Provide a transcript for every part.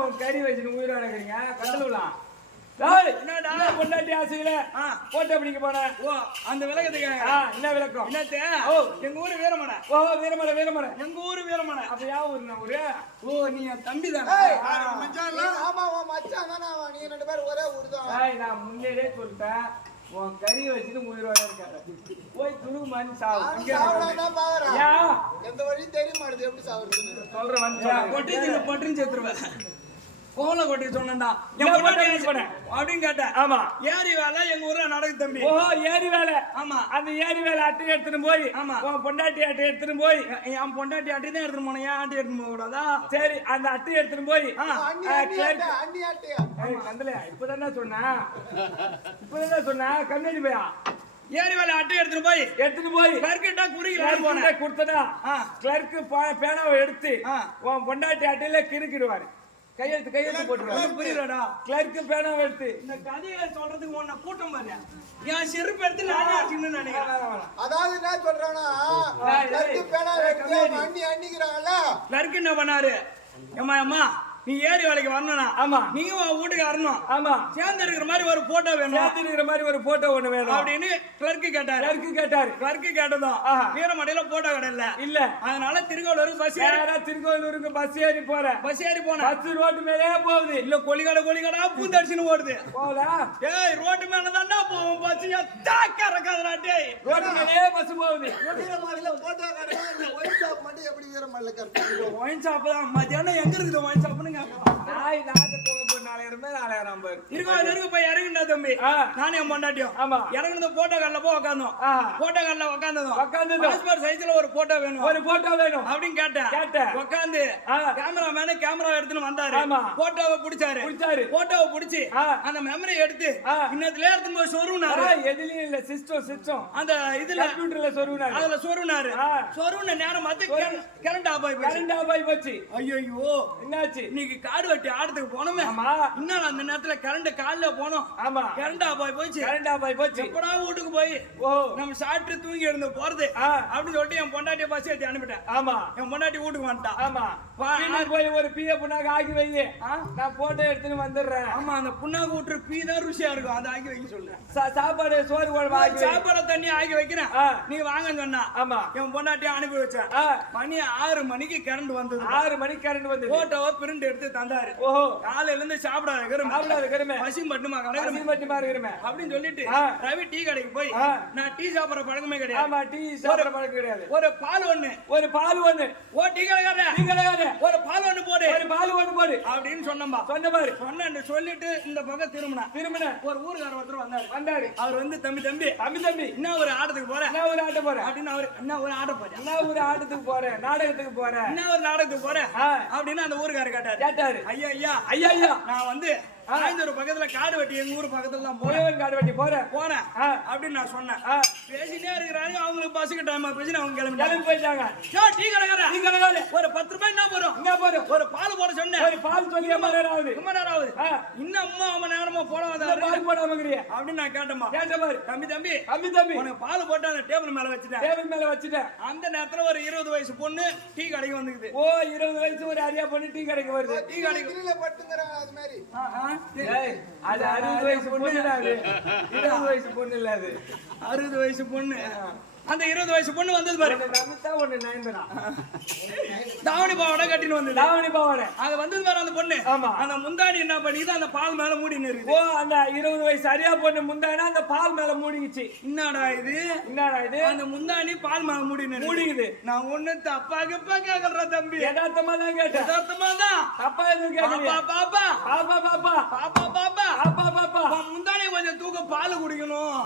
உன் கறி வச்சுட்டு உயிரோட இருக்கிறீங்க கண்டலுலாம் என்னடா பொண்டாட்டி ஆசையில போட்டோ பிடிக்க போனேன். ஓ அந்த விளக்கத்துக்காக என்ன விளக்கம் என்னத்தே? ஓ எங்க ஊரு வீரமலை. ஓ வீரமலை வீரமலை எங்க ஊரு வீரமலை. அப்ப யா ஊரு ஊரு? ஓ நீ என் தம்பி தானே? ஆமா மச்சான் தானே. நீ ரெண்டு பேரும் ஒரே ஊர் தான். நான் முன்னேறே சொல்லிட்டேன் உன் கறி வச்சுட்டு உயிரோட இருக்காரு. போய் துருமான்னு சாவு. எந்த வழி தெரிய மாட்டேது எப்படி சாவுறது சொல்ற வந்து பொட்டின்னு சேர்த்துருவேன். கோல கொட்டி சொன்னா அப்படின்னு கேட்டேன். ஆமா ஏரி வேலை எங்க ஊர்ல நடக்கு தம்பி. ஓஹோ ஏரி வேலை. ஆமா அந்த ஏரி வேலை அட்டை எடுத்துட்டு போய் ஆமா உன் பொண்டாட்டி அட்டை எடுத்துட்டு போய் என் பொண்டாட்டி அட்டை தான் எடுத்துட்டு போனேன். ஏன் ஆண்டி எடுத்துட்டு போக கூடாதா? சரி அந்த அட்டை எடுத்துட்டு போய் கந்தலையா இப்பதானே சொன்னா கண்ணாடி போயா ஏரி வேலை அட்டை எடுத்துட்டு போய் கிளர்க்கிட்ட குறி கொடுத்தனா கிளர்க்கு பேனாவை எடுத்து உன் பொண்டாட்டி அட்டையில கிறுக்கிடுவாரு. கையெழுத்து போட்டுருவாரு. புரியுதாடா? கிளர்க்கு பேனாவை எடுத்து இந்த கதையை சொல்றதுக்கு உன்னை கூட்டம் பாரு. என் செருப்பு எடுத்து நானே அடிச்சுன்னு நினைக்கிறேன். அதாவது என்ன சொல்றானா கிளர்க்கு பேனாவை எடுத்து அண்ணிக்கிறாங்கல்ல. கிளர்க்கு என்ன பண்ணாரு? அம்மா நீ ஏரி வேலைக்கு வரணும்னா ஆமா நீங்க உன் வீட்டுக்கு வரணும். ஆமா சேர்ந்து இருக்கிற மாதிரி ஒரு போட்டோ வேணும். சேர்ந்து இருக்கிற மாதிரி ஒரு போட்டோ ஒண்ணு வேணும் அப்படின்னு கிளர்க்கு கேட்டாரு. கிளர்க்கு கேட்டதும் வீரமடையில போட்டோ கடை இல்ல. அதனால திருக்கோளூருக்கு பஸ் ஏறி போறேன். பஸ் ரோட்டு மேலே போகுது. இல்ல கொலிகடா பூந்தடிச்சுன்னு ஓடுது. போல ஏய் ரோட்டு மேல தான்டா போவோம் பஸ். தாக்கறக்காதடா டேய். ரோட்டு மேலே பஸ் போகுது. போட்டோ கடை ஒயின் ஷாப் மட்டும் எப்படி வீரமலைல கரெக்ட்? ஒயின் ஷாப் தான் மத்தியானம் எங்க இருக்குது ஒயின் ஷாப்னு நாய் நாக்கு தூங்க போய் 4000 பேர் இருக்கு போய் இறங்குண்டா தம்பி. நானே என் பொண்டாட்டியும் இறங்குனது போட்டோ கார்ல போய் உட்காந்தோம். போட்டோ கார்ல உட்காந்ததும் பாஸ்போர்ட் சைஸ்ல ஒரு போட்டோ வேணும் அப்படின்னு கேட்டேன். உட்காந்து கேமராமேன் கேமரா எடுத்துன்னு வந்தாரு. போட்டோவை பிடிச்சாரு. போட்டோவை பிடிச்சி அந்த மெமரி எடுத்து இன்னத்துல எடுத்து போய் சொருனாரு. எதுலயும் இல்ல சிஸ்டம் அந்த இதுல கம்ப்யூட்டர்ல சொருனாரு. அதுல சொருனாரு. சொருன நேரம் பார்த்து கரண்ட் ஆஃப் ஆயி போச்சு. ஐயோ என்னாச்சு? இன்னைக்கு காடு வெட்டி ஆடுறதுக்கு போனோமே. இன்னும் அந்த நேரத்துல கரண்ட் காலைல போனோம். ஆமா கரண்ட் ஆஃப் ஆயி போச்சு. எப்படா வீட்டுக்கு போய் நம்ம சாப்பிட்டு தூங்கி எழுந்து போறது அப்படின்னு சொல்லிட்டு என் பொண்டாட்டிய பஸ் ஏத்தி அனுப்பிட்டேன். ஆமா என் பொண்டாட்டி வீட்டுக்கு வந்துட்டா. ஆமா போய் ஒரு பீய புண்ணாக்கு ஆக்கி வை. நான் போட்டோ எடுத்துன்னு வந்துடுறேன். ஆமா அந்த புண்ணாக்கு விட்டுற பீ தான் ருசியா இருக்கும். அதை ஆக்கி வைக்க சொல்றேன். சாப்பாடு சோறு குழம்பு சாப்பாடு தண்ணி ஆக்கி வைக்கிறேன். நீங்க வாங்கன்னு சொன்னா என் பொண்டாட்டிய அனுப்பி வச்சேன். மணி 6 மணிக்கு கரண்ட் வந்தது. 6 மணிக்கு கரண்ட் வந்து போட்டோவை பிரிண்ட் எடுத்து தந்தாரு. ஓஹோ காலையில இருந்து சாப்பிடாத கருமே பசி மட்டுமா இருக்கிறமே அப்படின்னு சொல்லிட்டு ரவி டீ கடைக்கு போய் நான் டீ சாப்பிடுற பழக்கமே கிடையாது. ஆமா டீ சாப்பிடுற பழக்கம் கிடையாது. ஒரு பால் ஒண்ணு ஓ டீ கடைக்காரரே ஒரு பால் ஒண்ணு போடு அப்படின்னு சொன்னேன்னு சொல்லிட்டு இந்த பக்கம் திரும்பின ஒரு ஊருக்காரர் ஒருத்தர் வந்தாரு. அவர் வந்து தம்பி என்ன ஒரு ஆட்டத்துக்கு போறேன் அப்படின்னு அவரு என்ன ஒரு ஆட்டத்துக்கு போறேன் நாடகத்துக்கு போறேன் என்ன ஒரு நாடகத்துக்கு போறேன் அப்படின்னு அந்த ஊருக்காரர் கேட்டாரு. ஐயா நான் வந்து ஒரு பக்கத்துல காடு வெட்டி எங்க ஊர் பக்கத்துல தான் காடு வெட்டி போறேன் அப்படின்னு நான் சொன்னேன். பேசிட்டே இருக்கிறாங்க. அவங்களுக்கு பஸ்ஸுக்கு டைம் பேசி அவங்க கிளம்பி போயிட்டாங்க. டீ கடைக்காரன் ஒரு 10 ரூபாய் என்ன போறோம் ஒரு பால் போட சொன்னேன். ஒரு பால் சொல்லி ரொம்ப நேரம் ஆகுது. இன்னும் அம்மா அவன் நேரமா போடாத பால் போடாம அப்படின்னு நான் கேட்டேன் பாரு. தம்பி உனக்கு பால் போட்டு அந்த டேபிள் மேல வச்சுட்டேன். அந்த நேரத்துல ஒரு 20 வயசு பொண்ணு டீ கடைக்கு வந்துக்குது. ஓ 20 வயசு ஒரு அரியா பொண்ணு டீ கடைக்கு வருது. டீ கடைக்கு பட்டுங்கறாங்க. அது மாதிரி அது 60 வயசு பொண்ணு இல்ல. அது 20 வயசு பொண்ணு இல்ல. அது 60 வயசு பொண்ணு. அந்த 20 வயசு பொண்ணு வந்தது பாரு. நமிதா ஒண்ணு நயன்தரா தாவணி பாவாடை கட்டின்னு வந்து அது வந்தது பாரு அந்த பொண்ணு. ஆமா அந்த முந்தாணி என்ன பண்ணிது அந்த பால் மேல மூடின்னு இருக்கு. ஓ அந்த 20 வயசு அரியா பொண்ணு முந்தாணி அந்த பால் மேல மூடிச்சு. என்னடா இது அந்த முந்தாணி பால் மேல மூடிக்குது. நான் ஒண்ணு தப்பா கேக்குற தம்பி. யதார்த்தமா தான் கேட்டேன். யதார்த்தமா தான் தப்பா எதுவும் கேக்கல. பாப்பா முந்தாணி கொஞ்சம் தூக்க பால் குடிக்கணும்.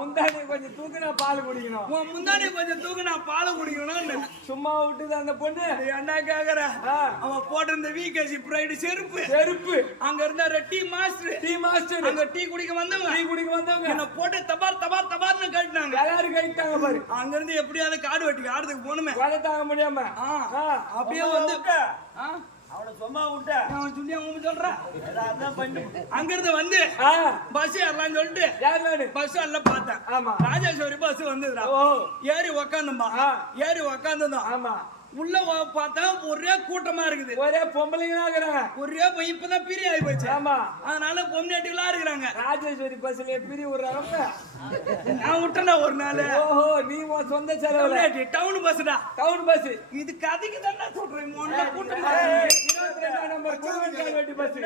முந்தாணி கொஞ்சம் தூக்குனா பால் குடிக்கணும். முந்தாணி கொஞ்சம் தூக்குனா பால் குடிக்கணும். சும்மா விட்டுது அந்த பொண்ணு. என்ன கேக்குற? அவன் போட்டிருந்த விகேசி பிரைடு செருப்பு அங்க இருந்தாரு டீ மாஸ்டர் அங்க டீ குடிக்க வந்தவங்க என்ன போட்டு தபார்னு கட்டினாங்க. எல்லாரும் கட்டிட்டாங்க பாரு. அங்க இருந்து எப்படியாவது காடு வெட்டி ஆடுறதுக்கு போகணுமே. வேலை தாங்க முடியாம அப்படியே வந்து அவனை சும்மா விட்ட அவன் சொல்லி அவங்க சொல்றான். அங்க இருந்து வந்து பஸ் ஏறலாம்னு சொல்லிட்டு பஸ் எல்லாம் பார்த்தேன். ராஜேஸ்வரி பஸ் வந்ததுடா. ஏறி உக்காந்தோம்பா. ஏறி உக்காந்ததும் உள்ள பார்த்தா ஒரே கூட்டமா இருக்குது, ஒரே பொம்பளைங்களா இருக்கிறாங்க. ஒரே இப்பதான் பிரி ஆகி போச்சு. ஆமா, அதனால பொம்னாட்டிகளா இருக்கிறாங்க. ராஜேஸ்வரி பஸ்ல பிரி விடுறாங்க. நான் விட்டேன்னா ஒரு நாள். ஓஹோ, நீ உன் சொந்த செலவுல டவுன் பஸ்டா, டவுன் பஸ். இது கதைக்கு தானே சொல்றேன். மொன்ன கூட்டமா 22ஆம் நம்பர் குடும்பக்கார வண்டி பஸ்.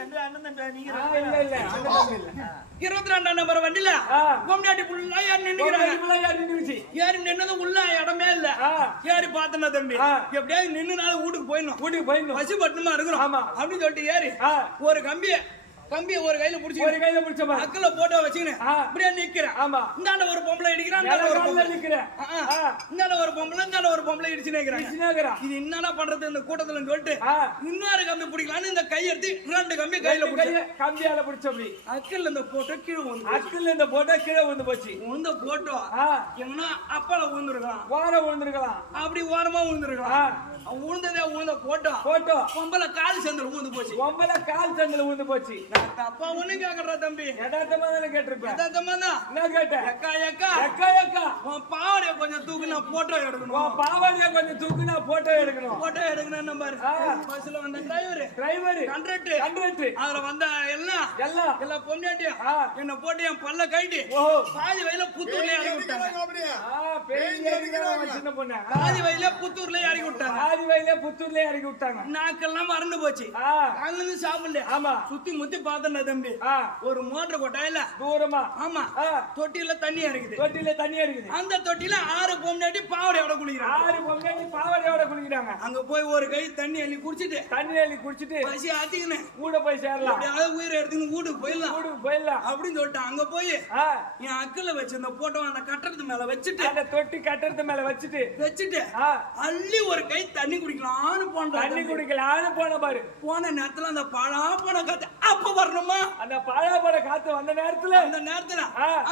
ரெண்டு அண்ணன் தம்பி நீங்க இல்ல இல்ல, அந்த பஸ் இல்ல. 22ஆம் நம்பர் வண்டியில பொம்னாட்டி ஃபுல்லா ஏறி நின்னுக்கிறாங்க. இவ்வளவு யார் நின்னுச்சு? ஏறி நின்னது உள்ள இடமே இல்ல. ஏறி பார்த்தனா தம்பி எப்படியாவது நின்னுனால வீட்டுக்கு போயிடணும், வீட்டுக்கு போயிடணும், பசி பட்டணுமா இருக்கிறோம். ஆமா அப்படின்னு சொல்லிட்டு ஏறி ஒரு கம்பிய ஒரு கையில புடிச்சு, ஒரு கையில புடிச்ச மாதிரி அக்கல போட்டோ வச்சுக்கினு இப்படியே நிக்கிறேன். ஆமா, இந்தாண்ட ஒரு பொம்பளை இடிக்கிறான், இந்தாண்ட ஒரு பொம்பளை நிக்கிறேன். இந்தாண்ட ஒரு பொம்பளை, இந்தாண்ட ஒரு பொம்பளை இடிச்சு நிக்கிறேன். இது என்னடா பண்றது இந்த கூட்டத்துல சொல்லிட்டு இன்னொரு கம்பி பிடிக்கலான்னு இந்த கை எடுத்து 2 கம்பி கையில பிடிச்சு கம்பியால பிடிச்ச அப்படி அக்கல்ல இந்த போட்டோ கீழே வந்து, அக்கல்ல இந்த போட்டோ கீழே விழுந்து போச்சு. இந்த போட்டோ எங்கன்னா அப்பால விழுந்துருக்கலாம், ஓரம் விழுந்துருக்கலாம், அப்படி ஓரமா விழுந்துருக்கலாம். விழுந்த போட்டோ பொம்பளை கால் சேர்ந்து விழுந்து போச்சு. பொம்பளை கால் சந்தில விழுந்து போச்சு. தப்பா ஒண்ணு கேக்குறா தம்பி, யதார்த்தமா தானே கேட்டிருப்பேன். யதார்த்தமா தான். என்ன கேட்டேன்? எக்கா எக்கா எக்கா எக்கா, உன் பாவாடைய கொஞ்சம் தூக்கு, நான் போட்டோ எடுக்கணும். உன் பாவாடைய கொஞ்சம் தூக்கு, நான் போட்டோ எடுக்கணும். போட்டோ எடுக்கணும் நம்பர். பஸ்ல வந்த டிரைவர் கண்டக்டர் அதுல வந்த எல்லாம் பொம்னாட்டி என்ன போட்டு என் பல்ல கைட்டி பாதி வயல புத்தூர்ல இறக்கி விட்டாங்க. சின்ன பொண்ணு பாதி வயல புத்தூர்ல இறக்கி விட்டாங்க. பாதி வயல புத்தூர்ல இறக்கி விட்டாங்க. நாக்கெல்லாம் மறந்து போச்சு. அங்கிருந்து சாப்பிடல. ஆமா, சுத்தி முத்தி பார்த்தேன் தம்பி. ஒரு மோட்டர் கொட்டாயில தூரமா, ஆமா, தொட்டியில தண்ணி இறக்குது. தொட்டியில தண்ணி இருக்குது. அந்த தொட்டியில 6 பொம்னாட்டி பாவடையோட குளிக்கிறாங்க. 6 பொம்னாட்டி பாவடையோட குளிக்கிறாங்க. அங்க போய் ஒரு கை தண்ணி அள்ளி குடிச்சிட்டு பசி ஆத்திக்கின்னு கூட போய் சேரலாம், உயிரை எடுத்துன்னு வீட்டுக்கு போயிடலாம் அப்படின்னு சொல்லிட்டு அங்க போய் என் அக்கல்ல வச்சு இந்த போட்டோ அந்த கட்டடத்து மேல வச்சுட்டு, அந்த தொட்டி கட்டடத்து மேல வச்சுட்டு அள்ளி ஒரு கை தண்ணி குடிக்கலாம்னு போன பாரு. போன நேரத்துல அந்த பாழா போன காத்து அப்ப வரணுமா, அந்த பாழா போன காத்து வந்த நேரத்துல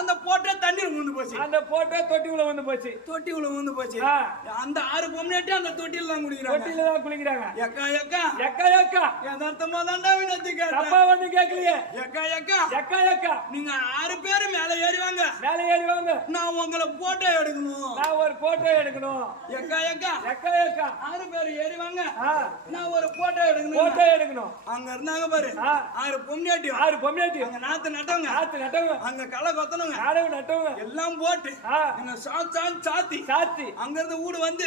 அந்த போட்டோ தண்ணி விழுந்து போச்சு. அந்த போட்டோ தொட்டிக்குள்ள விழுந்து போச்சு. அந்த 6 பொம்னாட்டி அந்த தொட்டியில தான் குளிக்கிறாங்க. எக்கா எக்கா எக்கா எக்கா, யதார்த்தமா தாண்டா வினத்தி கேட்டேன். தப்பா வந்து கேக்கலையே. எக்கா எக்கா எக்கா, நீங்க 6 பேரு மேல ஏறிவாங்க, நான் உங்களை போட்டோ எடுக்கணும், நான் ஒரு போட்டோ எடுக்கணும். எக்கா எக்கா 6 பேரு ஏறிவாங்க, நான் ஒரு போட்டோ எடுக்கணும். அங்க இருந்தாங்க பாரு 6 பொம்னாட்டி, அங்க நாத்து நட்டவங்க, அங்க களை கொத்தனவங்க எல்லாம் போட்டு என்ன சாத்தி அங்க இருந்து வீடு வந்து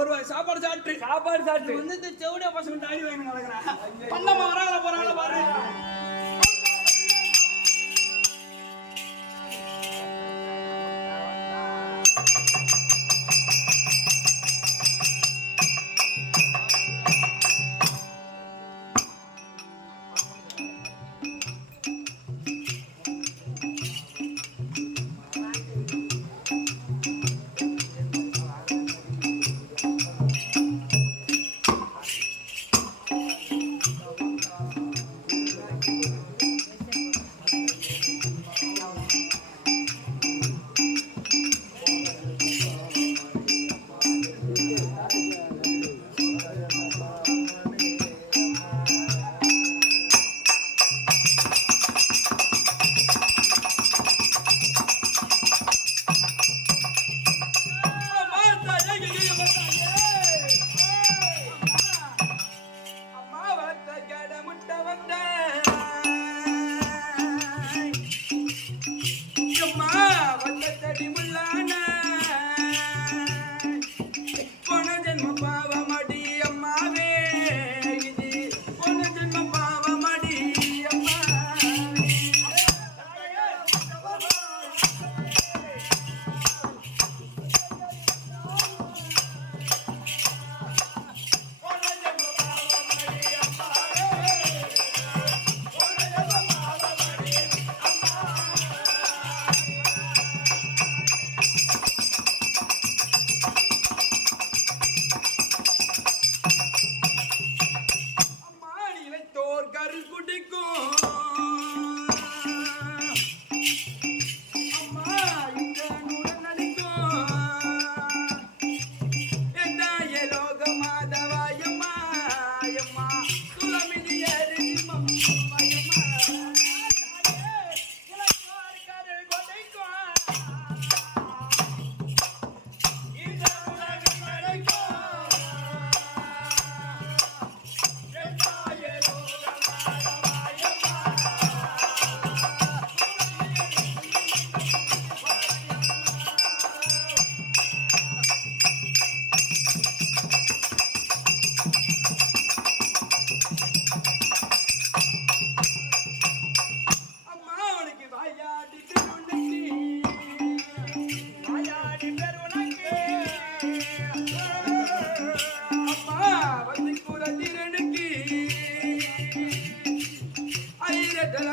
ஒரு சாப்பாடு சாப்பிட்டு வந்து இந்த செவடியா பசங்க அடி வாங்கி நடக்கிறாங்க. பண்ணமா வராங்களா போறாங்களா பாரு.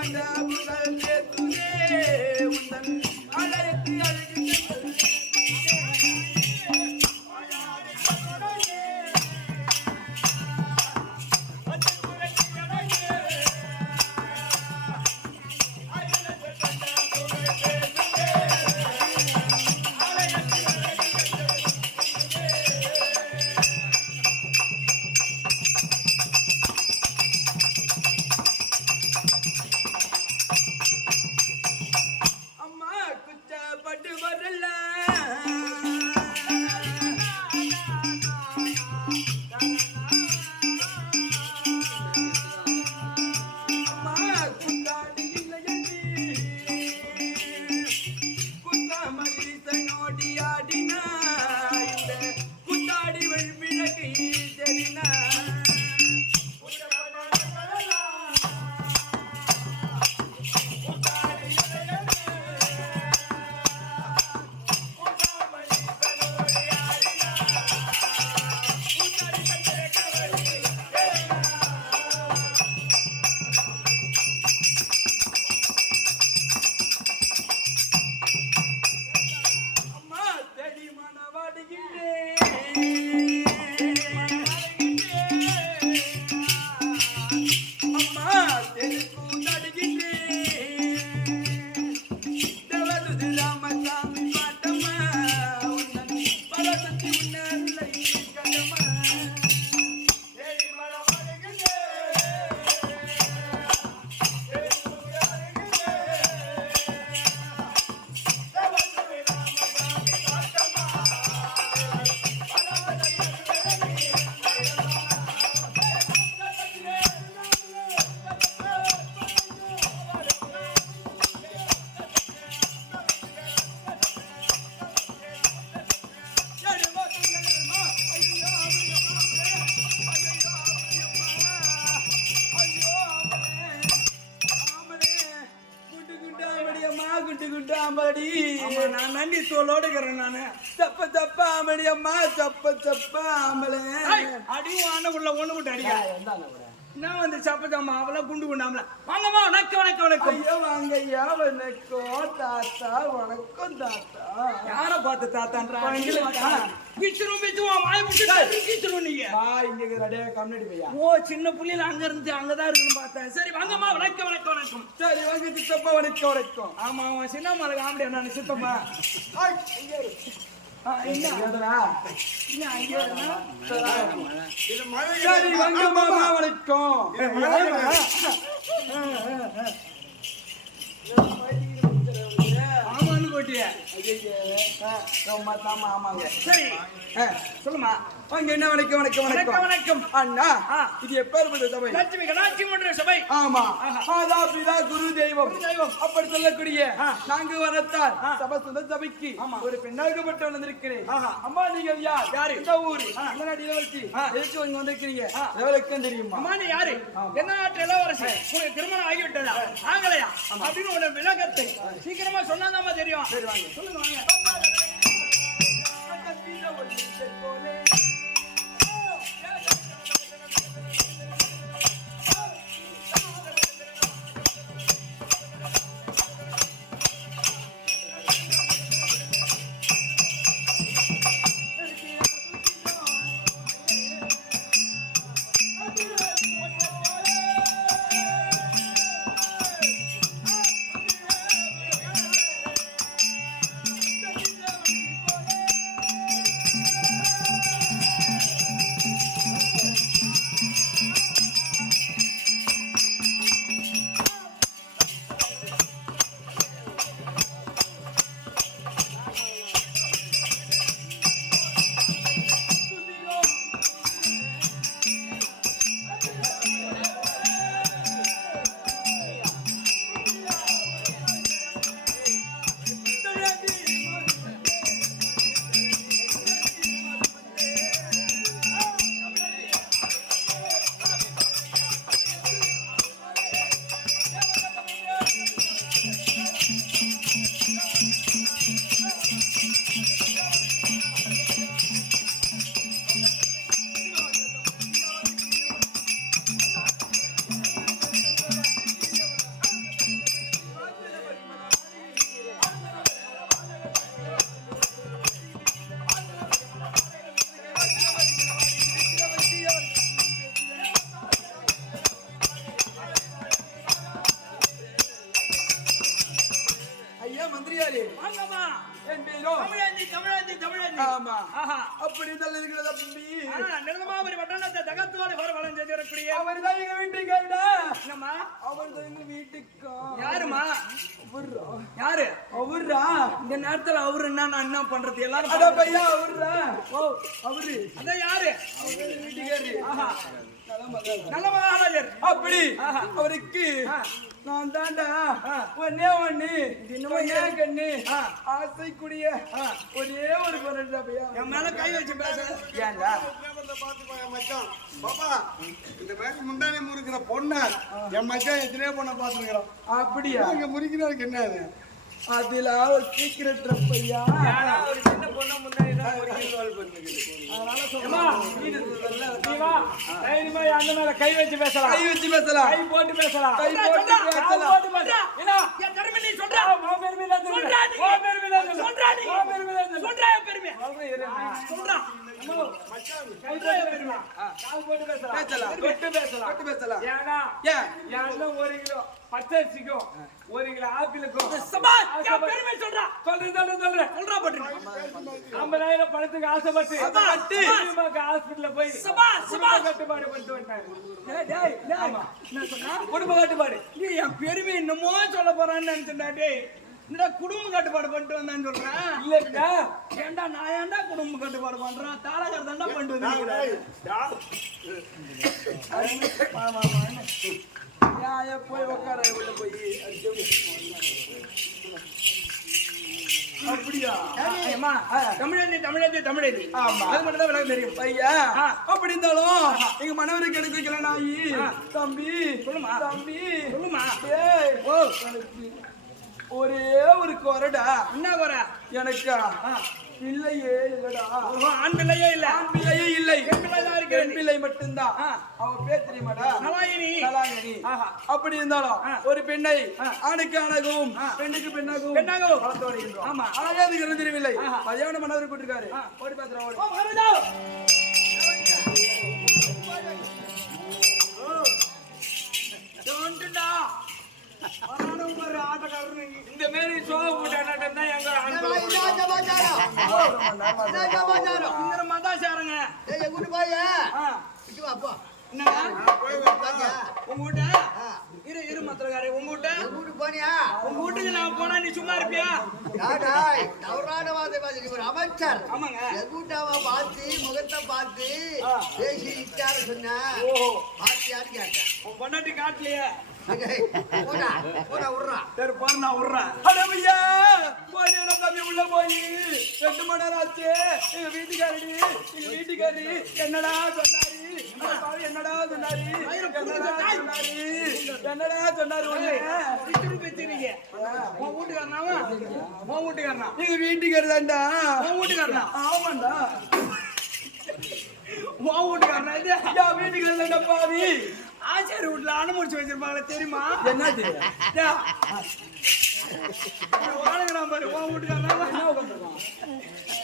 கண்ட புகழ் பேசுதே உந்தன் அழகு அழகு நான் நன்றி சொல்லோடு இருக்கிறேன் நானு தப்ப தப்ப ஆமடி அம்மா தப்ப தப்ப ஆமல அடியும் ஆனக்குள்ள ஒண்ணு விட்டு அடிக்க நான் வந்து சப்பதம்மா அவளை குண்டு குண்டாமல வாங்கம்மா வணக்கம் வணக்கம் வணக்கம் ஐயா வாங்க ஐயா வணக்கம் தாத்தா வணக்கம் தாத்தா யார பார்த்து தாத்தான்றா கிச்சரும் பிச்சுவோம் வாய் முட்டு கிச்சரும் நீங்க இங்க ரெடியா கம்யூனிட்டி பையா ஓ சின்ன புள்ளில அங்க இருந்து அங்கதான் இருக்குன்னு பார்த்தேன் சரி வாங்கம்மா வணக்கம் வணக்கம் வணக்கம் சரி வாங்க சித்தப்பா வணக்கம் வணக்கம் ஆமா ஆமா சின்ன மலை காமெடி நான் சித்தப்பா சரி வாங்க மாமா வணக்கம் ஆமான்னு போட்டிய ஆமாங்க சரி சொல்லுமா வாங்க என்ன வணக்கம் வணக்கம் வணக்கம் வணக்கம் அண்ணா இது எப்பேற்பட்ட சபை லட்சுமி கடாட்சி மன்ற சபை ஆமா மாதா பிதா குரு தெய்வம் தெய்வம் அப்படி சொல்லக்கூடிய நாங்க வரத்தால் சபை சுந்த சபைக்கு ஒரு பெண்ணாகப்பட்டு வந்திருக்கிறேன் அம்மா நீங்க யார் யாரு இந்த ஊரு தமிழ்நாடு இளவரசி எதுக்கு இங்க வந்திருக்கீங்க எவ்வளவுக்கும் தெரியுமா அம்மா நீ யாரு என்ன நாட்டு இளவரசி உங்களுக்கு திருமணம் ஆகிவிட்டதா ஆகலையா அப்படின்னு ஒரு விளக்கத்தை சீக்கிரமா சொன்னாதாமா தெரியும் சரி வாங்க சொல்லுங்க வாங்க என்பீரோ? தமிழேந்தி தமிழேந்தி தமிழேந்தி. ஆமா. ஆஹா. அப்படி தான் இருக்கிறதா தம்பி? நிலமாபுரி பட்டணத்தை தகத்தோடு பரவலம் செய்திருக்கக்கூடிய அவர்தான் எங்க வீட்டுக்காரடா. என்னம்மா? அவர்தான் எங்க வீட்டுக்கா. யாருமா? அவர்ரா. யாரு? அவர்ரா. இந்த நேரத்துல அவரு நான் என்ன பண்றது எல்லாரும் அட பையா அவர்ரா. ஓ அவரு. அதான் யாரு? அவர்தான் எங்க வீட்டுக்காரரு. ஆஹா. நல்ல மகாராஜர். அப்படி அவருக்கு நான் தாண்டா ஒன்னே ஒண்ணு ஏன் கண்ணு ஆசைக்குரிய ஒரே ஒரு பொருள் பையா. என் மேல கை வச்சு பேச ஏண்டா மச்சான் பாப்பா இந்த மாதிரி முந்தானே முறுக்கிற பொண்ண என் மச்சான் எத்தனையோ பொண்ணை பார்த்துருக்கிறோம். அப்படியா? இங்க முறுக்கிறாருக்கு என்ன அது? அதுல ஒரு சீக்கிரட் பையா. ஒரு சின்ன பொண்ணு முன்னாடி தான் ஒரு இன்வால்வ் பண்ணிருக்குது. அதனால சொல்லுமா நீ வா தைரியமா அந்த மேல கை வச்சு பேசலாம். கை வச்சு பேசலாம். கை போட்டு பேசலாம். கை போட்டு பேசலாம். என்ன என் பெருமை நீ சொல்றா? ஓ பெருமை தான் சொல்றா. ஓ பெருமை தான் சொல்றா. நீ ஓ பெருமை தான் சொல்றா. என் பெருமை சொல்றா. கை பெருமை. கால் போட்டு பேசலாம். பேசலாம். தொட்டு பேசலாம். தொட்டு பேசலாம். ஏனா ஏன் ஏன்னா 1 கிலோ பச்சரிசிக்கும் 1 கிலோ ஆப்பிளுக்கும் சபாஷ் என் பெருமை சொல்றா. சொல்றா பட்டு 50,000 பணத்துக்கு ஆசைப்பட்டு ஹாஸ்பிடல்ல போய் கட்டுப்பாடு பண்ணிட்டு வந்துட்டாங்க. டேய் ஆமா என்ன சொன்னா குடும்ப கட்டுப்பாடு. நீ என் பெருமை என்னமோ சொல்ல போறான்னு நினைச்சேன்டா. டேய் இந்த குடும்ப கட்டுப்பாடு பண்ணிட்டு வந்தான்னு சொல்றேன். இல்லடா ஏன்டா நான் ஏன்டா குடும்ப கட்டுப்பாடு பண்றேன்? தாளகர் தாண்டா பண்ணிட்டு வந்தீங்க. போய் உட்கார உள்ள போய் அப்படியா? தமிழேந்தி ஆமா. அது மட்டும் தான் விளக்கம் தெரியும் பையா. அப்படி இருந்தாலும் எங்க மனவருக்கு எடுக்க நாயி தம்பி சொல்லுமா தம்பி சொல்லுமா. ஏய் ஓ ஒரே ஒரு குறடா. என்ன குறை? எனக்கா பிள்ளையே இல்லடா. ஆண் பிள்ளையே இல்ல. ஆண் பிள்ளையே இல்லை. பெண் பிள்ளை தான் இருக்கு. பெண் பிள்ளை மட்டும்தான். அவ பேர் தெரியுமாடா? நலாயினி. நலாயினி. அப்படி இருந்தாலும் ஒரு பெண்ணை ஆணுக்கு ஆணாகவும் பெண்ணுக்கு பெண்ணாகவும் வளர்த்து வருகின்றோம். ஆமா. அழகா இருக்கிறது தெரியவில்லை. மதியான மனவர் கூட்டிருக்காரு. ஓடி பாத்துறோம். இந்த மாதிரி சோக போட்டாட்டம் தான் எங்க மதாச்சாரங்க. உங்ககிட்ட இரு மத்திரக்காரே உங்ககிட்ட உங்க வீட்டுக்கு நான் போனா நீ சும்மா இருப்பியா? அமைச்சர் ஆமாங்க. எங்கூட்டாவை பார்த்து முகத்தை பார்த்து பேசி இச்சார சொன்ன பார்த்தியாரு கேட்டேன். உன் பொண்டாட்டி காட்டலையே. போடா விடுறா. சரி போன நான் விடுறேன். அடமையா போய் தம்பி உள்ள போய் 2 மணி நேரம் ஆச்சு. எங்க வீட்டுக்காரடி என்னடா சொன்னாரு? என்னடா சொன்னாரு? என்னடா சொன்னாரு? வச்சிருக்கீங்க உன் வீட்டுக்காரனாவா? உன் வீட்டுக்காரனா? எங்க வீட்டுக்காரர் தான்டா. உன் வீட்டுக்காரனா? ஆமாண்டா. உன் வீட்டுக்காரனா? இது என் வீட்டுக்காரர் தான்டா பாவி. ஆச்சாரி வீட்டுல அனுமதிச்சு வச்சிருப்பாங்களே தெரியுமா? என்ன தெரியும்? வாழகிறான் பாரு உன் வீட்டுக்காரனா?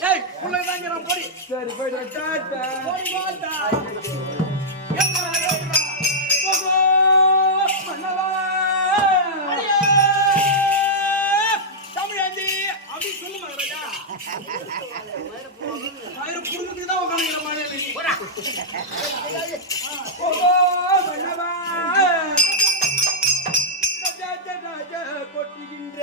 ஏய் உள்ளதாங்கிறான் போடி. சரி போயிட்டு டாட்டா. போடி வாடா. தமிழேந்தி அப்படி சொல்லு மகராஜா. ஆயிரம் புரிஞ்சுட்டு தான் உட்காந்துக்கிற மாதிரி கொட்டுகின்ற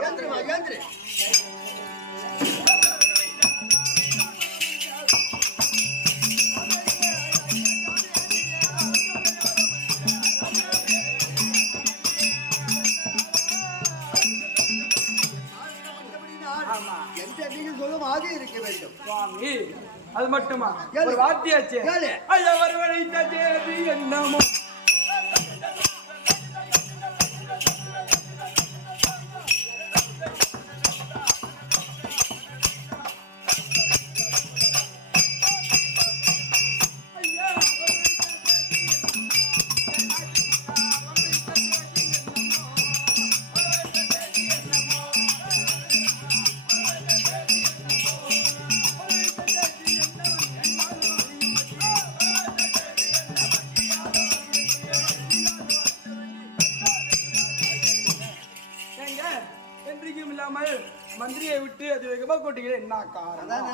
ஏந்திரு இருக்க வேண்டும் சுவாமி அது மட்டுமா ஒரு வார்த்தையாச்சு ஐயவர் வளைத்த தேவி என்னமோ என்றைக்கும் இல்லாமல் மந்திரியை விட்டு அது வேகமா கூட்டுகிறேன் என்ன காரணம்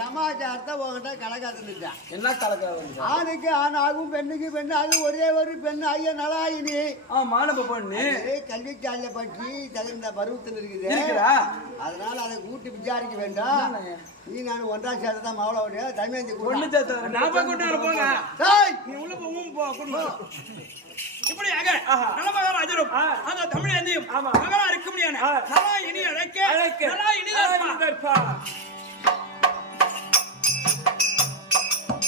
சமாச்சாரத்தை உங்ககிட்ட கலக்காத்துட்டான் என்ன கலக்காது ஆணுக்கு ஆண் ஆகும் பெண்ணுக்கு பெண் ஆகும் ஒரே ஒரு பெண் ஐயா நலாயினி மாணவ பொண்ணு கல்விச்சாலையில பற்றி தகுந்த பருவத்தில் இருக்குது அதனால அதை கூட்டி விசாரிக்க வேண்டாம் நீ நான் ஒன்றாம் சேர்த்து தான் மாவளவுடைய தமிழ் பொண்ணு சேர்த்து ஞாபகம் கொண்டு போங்க நீ உள்ள போகும் குடும்பம் இப்படியாக நலமகாராஜரும் அந்த தமிழ் மகளா இருக்க முடியாது நலா இனி அழைக்க நலா இனிதான்